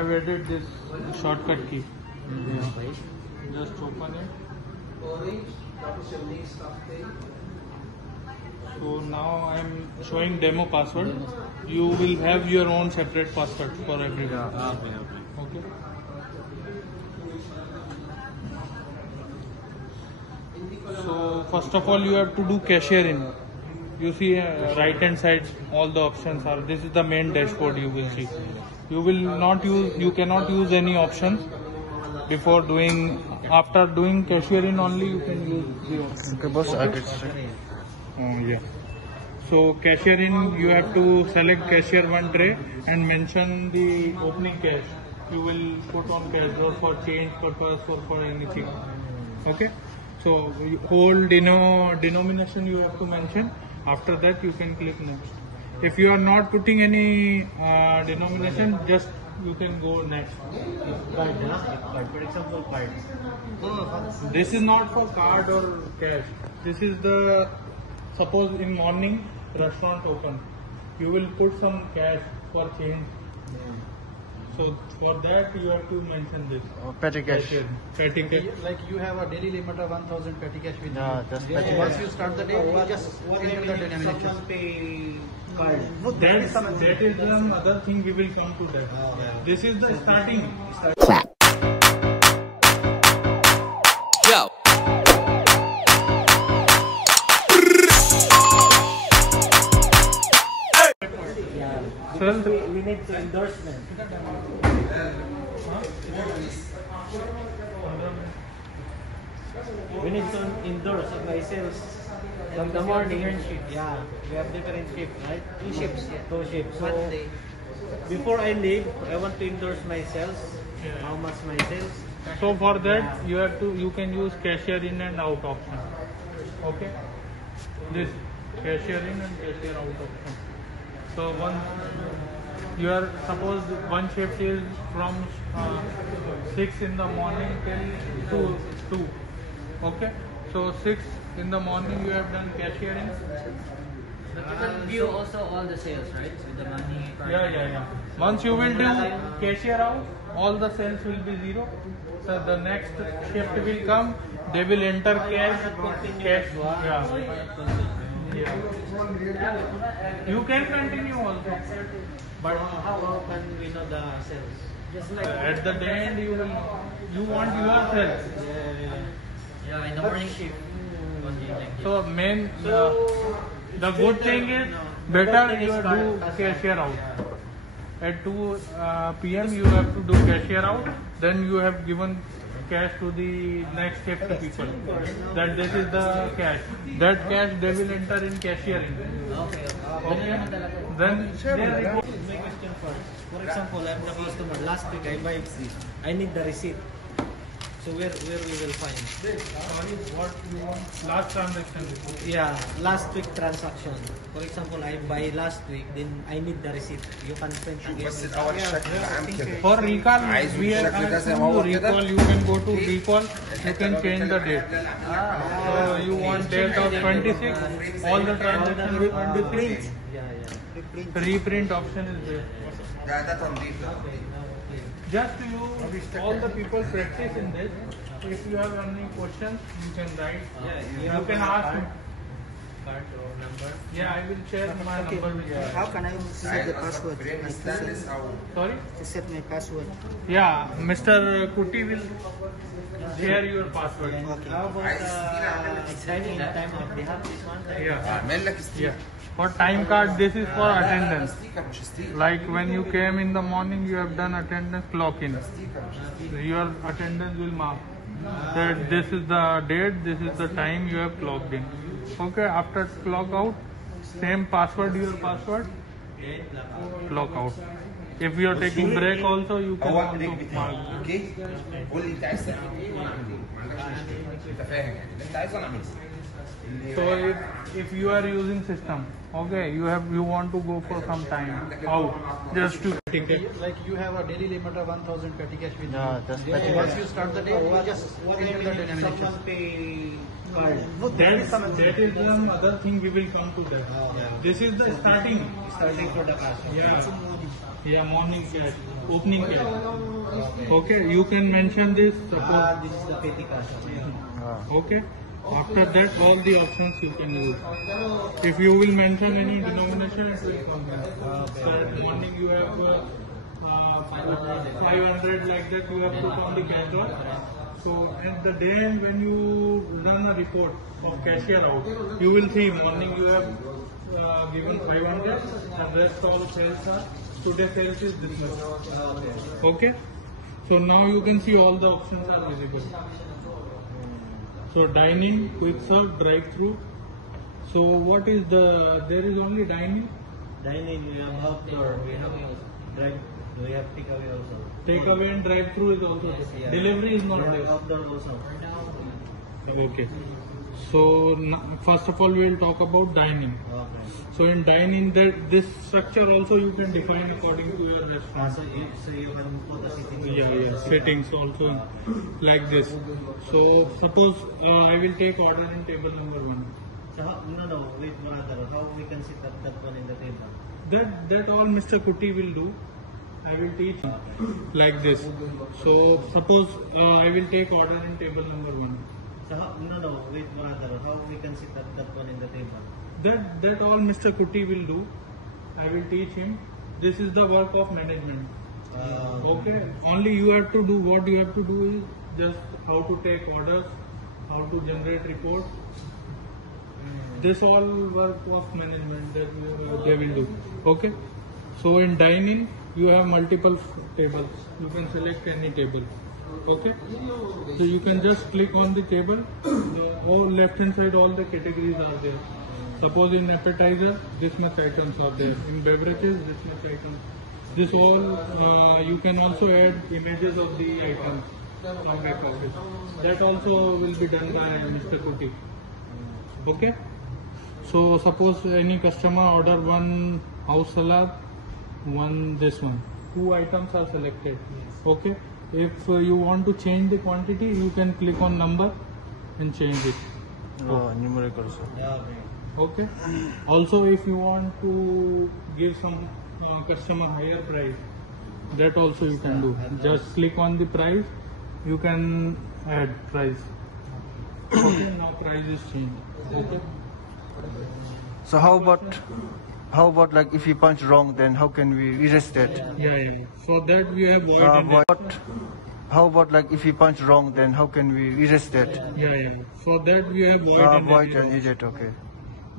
I've added this shortcut key. Just open it. So now I'm showing demo password. You will have your own separate password for everyone. Okay. So first of all, you have to do cashier in. You see right hand side, all the options are. This is the main dashboard. You will see. You will not use. You cannot use any options before doing. After doing cashier in only, you can use the options. Okay, boss. Okay. Yeah. So cashier in, you have to select cashier one tray and mention the opening cash. You will put on cash or for change purpose or for anything. Okay. So whole denomination you have to mention. After that you can click next. If you are not putting any denomination, just you can go next. Card, for example, card. This is not for card or cash. This is the, suppose in morning restaurant open. You will put some cash for change. So for that you have to mention this. Petty cash. Petty cash. Like you have a daily limit of 1,000 petty cash with Yeah, you. that's petty Once cash. you start the day, you just enter the denomination. Someone pay card. That is some other thing, we will come to that. This is the starting. Yo. Self. We need to endorsement. We need to endorse my sales. From the morning, yeah, we have different shifts, right? Two shifts. Two shifts. So before I leave, I want to endorse my sales. How much my sales? So for that you have to, you can use cashier in and out option. Okay. This cashier in and cashier out option. So one, you are, suppose one shift is from 6 in the morning till 2. Okay. So 6 in the morning you have done cashier in. But you can view also all the sales, right? With the money. Yeah. Once you will do cashier out, all the sales will be 0. So the next shift will come, they will enter cash. Yeah. You can continue also. But how can we know the sales? Just like At the end you will, you want yourself. yeah, in the morning shift. So main, the good thing is better you do cashier out. At 2 p.m. you have to do cashier out. Then you have given cash to the next shift people. That this is the cash. That cash they will enter in cashier in. Okay. Then My question first. For example, I'm the customer. Last week I buy. I need the receipt. So where we will find? sorry, what you want? Last transaction report. Yeah, last week transaction. For example, I buy last week, then I need the receipt. You can print again. بس الأول الشكل العام كده. For recall, عايز we are الشكل ده زي ما هو كده. recall. You can go to recall. You can change the date. So you want date of 26. All the transactions will be print. Yeah. Reprint option is there. ده تنظيف. Just you, all the people practice in this. If you have any questions, you can write. You can ask me. Card or number. Yeah, I will share my number with you. How can I set the password? ستانلس أو Sorry? To set my password. Yeah, Mr. Kuti will share your password. How about signing time of the half this one? Yeah. أعمل لك ستيكر. Yeah. For time card, this is for attendance. ستيكر مش ستيكر. Like when you came in the morning, you have done attendance clock in. ستيكر مش ستيكر. Your attendance will mark that this is the date, this is the time you have clocked in. Okay, after clock out, same password, your password, clock out. If you are taking break also, you can هو also عليك mark. اوكي قول لي انت عايز تعمل ايه وانا اعمل ايه ما عندكش مشكله انت فاهم يعني اللي انت عايزه انا اعمله So if you are using system, okay, you want to go for some time out just to think it. Like you have a daily limit of 1,000 petty cash with Yeah, you. that's petty Once cash. you start the day, you just enter the denomination. Someone pay card. That is some other thing, we will come to that. This is the starting. Starting for the class. Yeah. Yeah, morning cash, opening cash. Okay, you can mention this. Suppose, This is the petty cash. okay. After that, all the options you can use. If you will mention any denomination, it will come here. So at morning you have 500 like that. You have put on the cash drawer. So at the day end when you run a report of cashier out, you will see morning you have given 500 and rest all sales are, today sales is this much. Okay. So now you can see all the options are visible. So dining, quick serve, drive-through. So what is there is only dining? Dining, we have outdoor, we have drive, we have takeaway also. Takeaway and drive-through is also there. Yeah. Delivery is not there. Outdoor also. Okay. So first of all we will talk about dining. Okay. So in dining this structure also you can define according to your restaurant. So you can put the sitting. Yeah, settings also like this. So suppose I will take order in table number 1. So no, wait brother, how we can sit up that one in the table? That all Mr. Kuti will do. I will teach like this. So suppose I will take order in table number 1. So no, wait brother, how we can sit up that one in the table? That all Mr. Kuti will do. I will teach him. This is the work of management. Okay. Only you have to do what you have to do is just how to take orders, how to generate reports. This all work of management that they will do. Okay. So in dining you have multiple tables. You can select any table. Okay. So you can just click on the table. All left hand side all the categories are there. Suppose in appetizer this much items are there. In beverages this much items. This all you can also add images of the items from back office. That also will be done by Mr. Kuti. Okay. So suppose any customer order one house salad, one this one. 2 items are selected. Okay. If you want to change the quantity, you can click on number and change it. Numerical. Yeah, Okay. Also, if you want to give some customer higher price, that also you can do. Just click on the price. You can add price. Okay. Now price is changed. Okay. So how about like if you punch wrong, then how can we erase that? Yeah. For that we have void and How about like if you punch wrong, then how can we erase that? yeah. For that we have void and Void edit. and edit. Okay.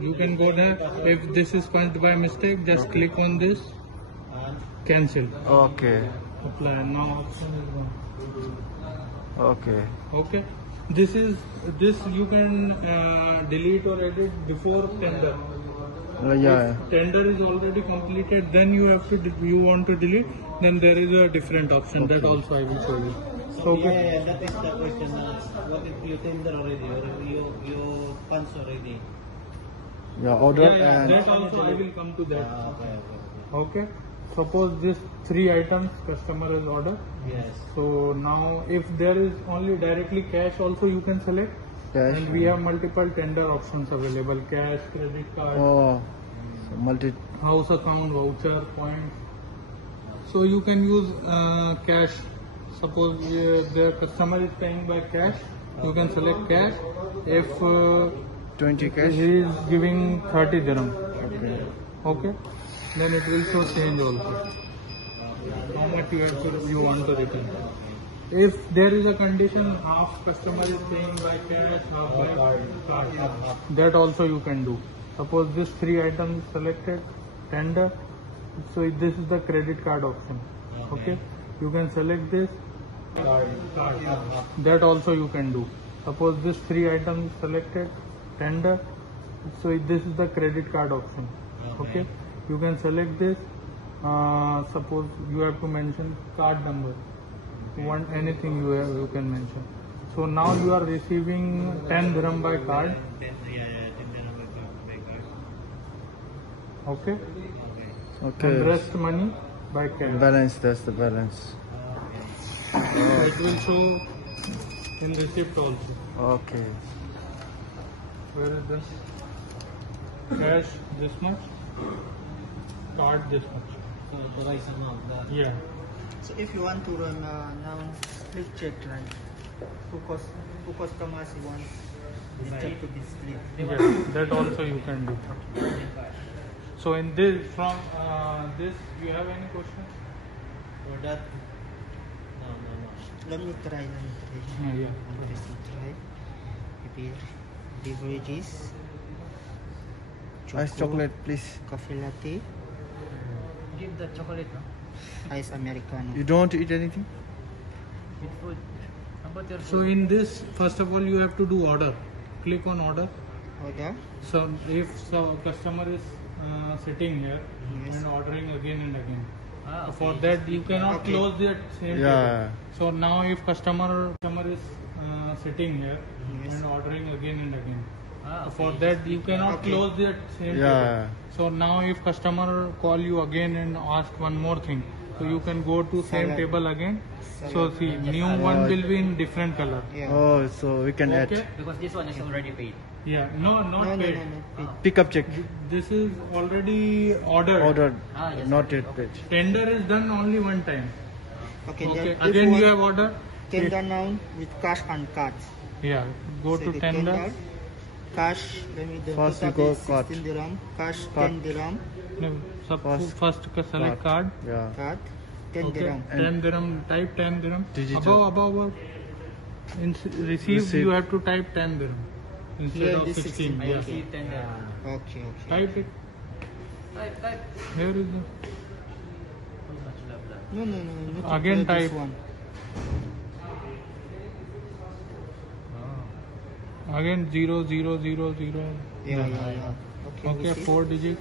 You can go there. If this is punched by mistake, just click on this. Cancel. Okay. Apply. Now option is gone. Okay. Okay. This you can delete or edit before tender. Yeah. If tender is already completed, then you want to delete. Then there is a different option. That also I will show you. Okay. Yeah, that is the question. What if you tender already or you punch already? Yeah. Order Yeah, and that also I will come to that. Okay. Okay. Suppose this 3 items customer has ordered. Yes. Oh. So now if there is only directly cash also you can select. cash. And we have multiple tender options available. Cash, credit card, Oh. So multi. house account, voucher, points. So you can use cash. Suppose the customer is paying by cash, you can select cash. If 20 cash. he is giving 30 dirham, Okay. okay, then it will show change also. How much you want to return. If there is a condition, half customer is paying by cash, half by card, that also you can do. Suppose this 3 items selected, tender, so this is the credit card option. Okay, you can select this card, that also you can do. Suppose this 3 items selected, tender, so this is the credit card option. Okay, you can select this. Suppose you have to mention card number. Anything you can mention. So now you are receiving 10 dirham by card. Okay. Okay. And rest money by cash. Balance. That's the balance. It will show in receipt also. Okay. Where is this? Cash this much. Card this much. the rice amount. Yeah. So if you want to run now split check, right? Two customers you want the check to be split. Yeah, that also you can do. So in this, from this, you have any question? For that, no. Let me try. Yeah. Let me try. Beverages. Ice chocolate, please. Coffee latte. Give the chocolate, no? Ice americano. You don't want to eat anything? With food. How about your So in this, first of all, you have to do order. Click on order. Order. So if customer is sitting here Yes. and ordering again and again, Ah, okay. for that you cannot Okay. close that same Yeah. table. So now if customer is sitting here Yes. and ordering again and again, Ah, for okay. that you cannot Okay. close that same Yeah. table. So now if customer call you again and ask one more thing, so you can go to same Salad. table again. So Salad. see, new one will be in different color. Yeah. Oh, so we can Okay. add. Because this one is already paid. Yeah, no, not No. paid. Pick up check. This is already ordered. Ordered. Ah, yes. Not yet paid. Tender is done only one time. Okay. Okay. Then Again if you want have order. tender now with cash and card. Yeah. Go So to the tender. Cash. Let me the First total we go is card. 16 dirham. Cash Card. 10 dirham. No, first select card. Yeah. Card 10 Okay. dirham. 10 dirham. Type 10 dirham. Digital. Above. In receive you have to type 10 dirham instead Here of this 16. 16. I Yeah. received tender. Okay. Type it. Type. Here is the. How much love that? No. You need to Again try this type. one. Again 00000. Yeah. Okay. Okay. receive. 4 digit.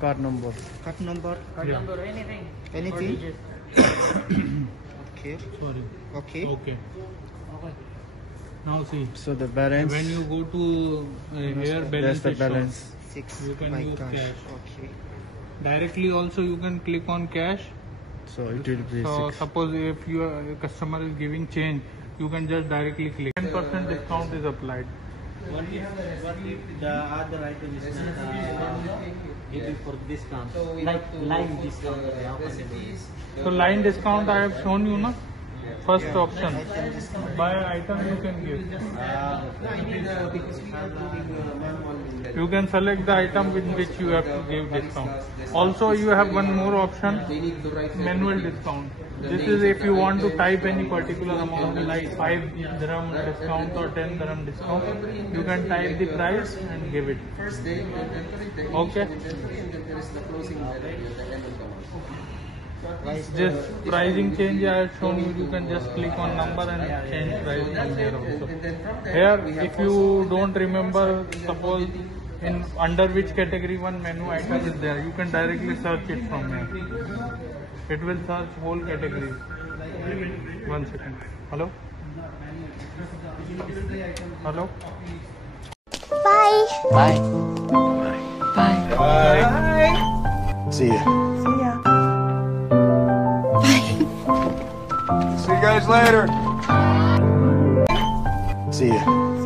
Card number. Card number. Card Yeah. number or anything. Anything? Or digit. Okay. Sorry. Okay. Okay. Okay. Now see. So the balance. When you go to here balance That's the is shown. balance. 6 You can by use cash. cash. Okay. Directly also you can click on cash. So it will be So 6. suppose if your customer is giving change, you can just directly click. 10% discount is applied. What if the other item is not giving for discount? Like line discount. How can they do it? So line discount I have shown you, na? First option. Item discount. By item you can give. Because we are doing manual. You can select the item with which you have to give discount. Also you have one more option, manual discount. This is if you want to type any particular amount like 5 dirham discount or 10 dirham discount, you can type the price and give it. Okay. This pricing change I have shown you, you can just click on number and change price from there also. Here, if you don't remember, suppose in under which category one menu item is there, you can directly search it from here. It will search whole category. 1 second. Hello? Hello? Bye. Bye. Bye. See ya. See ya. See you guys later. See ya.